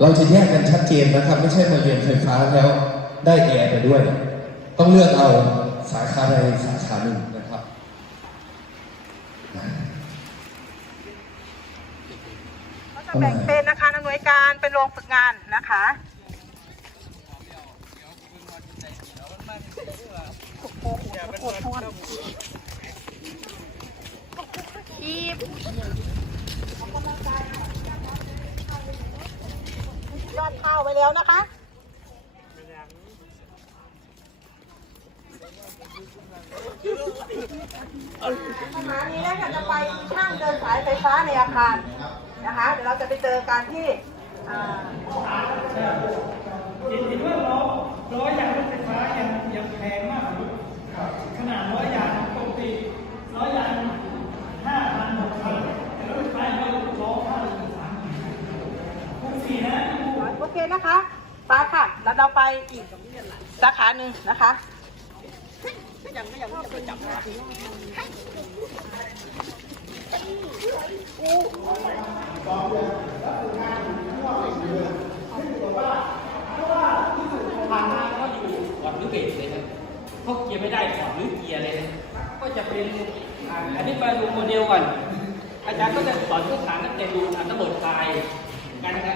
เราจะแยกกันชัดเจนนะครับ ไม่ใช่มาเรียนไฟฟ้าแล้วได้แอร์ไปด้วย ต้องเลือกเอาสาขาใดสาขาหนึ่งนะครับ ก็จะแบ่งเป็นนะคะอำนวยการเป็นโรงฝึกงานนะคะทีบาวไปแล้วนะคะสถานีแรกจะไปช่างเดินสายไฟฟ้าในอาคารนะคะ เดี๋ยวเราจะไปเจอกันที่เห็นเห็นว่าร้อล้อยางรถไฟฟ้ายังยังแพงมากอยู่ขนาดล้อยางปกติล้อยางห้าพันหกพันแต่รถไฟฟ้าเนี่ยล้อห้าพันสามพันปกตินะ โอ เคนะคะไปค่ะ แล้วเราไปอีกสาขาหนึ่งนะคะทางมาก็อยู่ก่อนหรือเบรกเลยนะเขาเกียร์ไม่ได้ก่อนหรือเกียร์เลยนะก็จะเป็นอันนี้มาดูโมเดลก่อน อาจารย์ก็จะสอนพื้นฐานตั้งแต่ดูอันระบบไฟการทำงานของเครื่องจาก